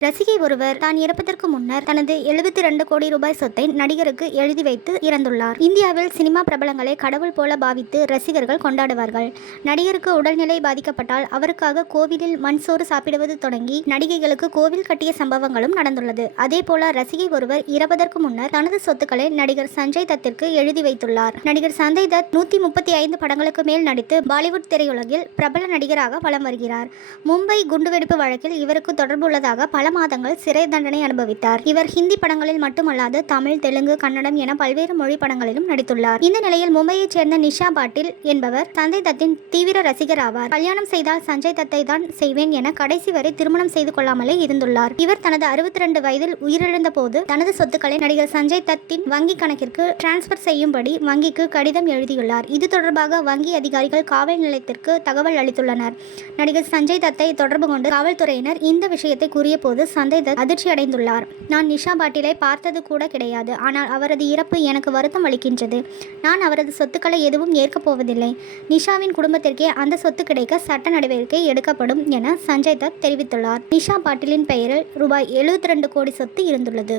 ரசிகை ஒருவர் தான் இறப்பதற்கு முன்னர் தனது 72 கோடி ரூபாய் சொத்தை நடிகருக்கு எழுதி வைத்து இறந்துள்ளார். இந்தியாவில் சினிமா பிரபலங்களை கடவுள் போல பாவித்து ரசிகர்கள் கொண்டாடுவார்கள். நடிகருக்கு உடல்நிலை பாதிக்கப்பட்டால் அவருக்காக கோவிலில் மண் சோறு சாப்பிடுவது தொடங்கி நடிகைகளுக்கு கோவில் கட்டிய சம்பவங்களும் நடந்துள்ளது. அதேபோல ரசிகை ஒருவர் இறப்பதற்கு முன்னர் தனது சொத்துக்களை நடிகர் சஞ்சய் தத்திற்கு எழுதி வைத்துள்ளார். நடிகர் சஞ்சய் தத் 135 படங்களுக்கு மேல் நடித்து பாலிவுட் திரையுலகில் பிரபல நடிகராக வலம் வருகிறார். மும்பை குண்டுவெடிப்பு வழக்கில் இவருக்கு தொடர்புள்ளதாக பல மாதங்கள் சிறை தண்டனை அனுபவித்தார். இவர் ஹிந்தி படங்களில் மட்டுமல்லாது தமிழ், தெலுங்கு, கன்னடம் என பல்வேறு மொழி படங்களிலும் நடித்துள்ளார். இந்த நிலையில் மும்பையைச் சேர்ந்த நிஷா பாட்டில் என்பவர் சஞ்சய் தத்தின் தீவிர ரசிகர் ஆவார். கல்யாணம் செய்தால் சஞ்சய் தத்தை தான் செய்வேன் என கடைசி வரை திருமணம் செய்து கொள்ளாமலே இருந்துள்ளார். இவர் தனது 62 வயதில் உயிரிழந்த போது தனது சொத்துக்களை நடிகர் சஞ்சய் தத்தின் வங்கி கணக்கிற்கு டிரான்ஸ்பர் செய்யும்படி வங்கிக்கு கடிதம் எழுதியுள்ளார். இது தொடர்பாக வங்கி அதிகாரிகள் காவல் நிலையத்திற்கு தகவல் அளித்துள்ளனர். நடிகர் சஞ்சய் தத்தை தொடர்பு கொண்டு காவல்துறையினர் இந்த விஷயத்தை கூறிய போது சஞ்சய் தத் அதிர்ச்சி அடைந்துள்ளார். நான் நிஷா பாட்டிலை பார்த்தது கூட கிடையாது. ஆனால் அவரது இறப்பு எனக்கு வருத்தம் அளிக்கின்றது. நான் அவரது சொத்துக்களை எதுவும் ஏற்கப் போவதில்லை. நிஷாவின் குடும்பத்திற்கே அந்த சொத்து கிடைக்க சட்ட நடவடிக்கை எடுக்கப்படும் என சஞ்சய் தத் தெரிவித்துள்ளார். நிஷா பாட்டிலின் பெயரில் ரூபாய் 72 கோடி சொத்து இருந்துள்ளது.